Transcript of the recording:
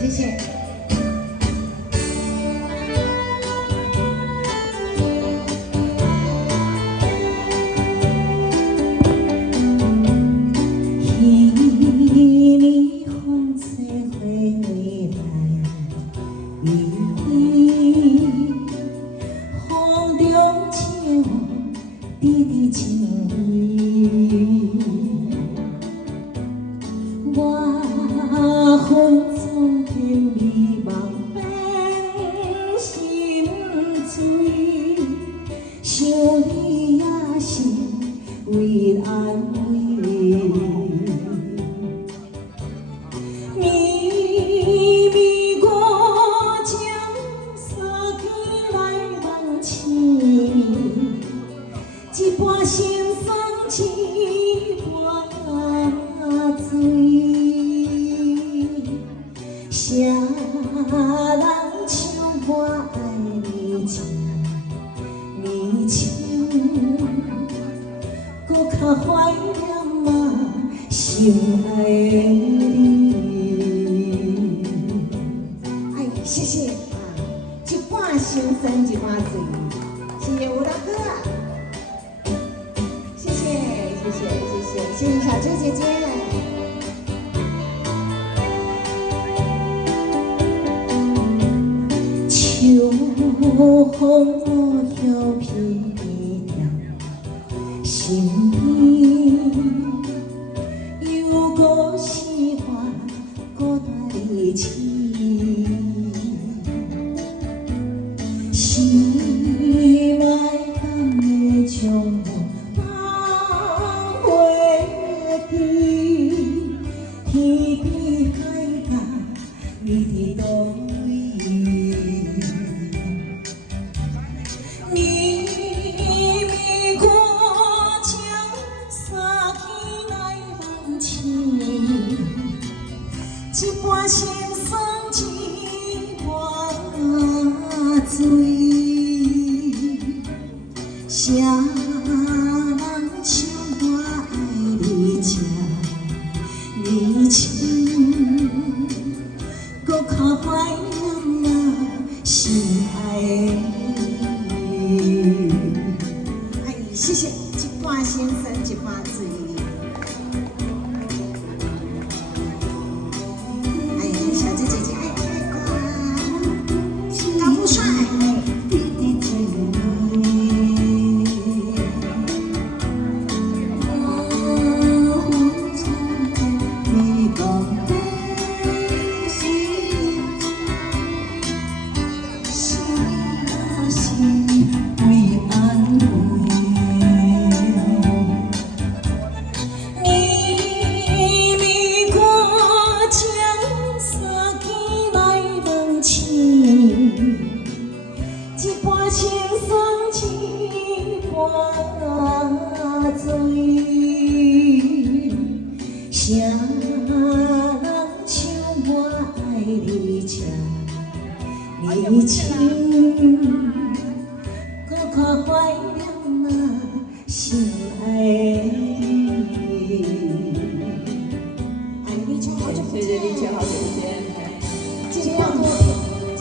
谢谢。滴滴情意，我恨总天美梦变心醉，想你也是为安慰。秘密我将三更来梦醒。一半心酸，一半醉。啥人像我爱你这年轻，搁较怀念嘛心爱的你。哎，谢谢啊！一半心酸，一半醉。谢谢吴大哥。谢谢小周姐姐。秋风我飘飘掉身边，又搁是我孤单的痴，心爱甘的将我。天边海角，你伫倒位？秘密我将三更来梦醒，一半心酸，一半醉。啥人像我爱你这？年轻，搁较怀念那心爱的你。哎，谢谢，一半心酸，一半醉。哎，小姐姐姐，哎，高富帅。一半心酸，一半醉。啥人像我爱你这年轻，搁较怀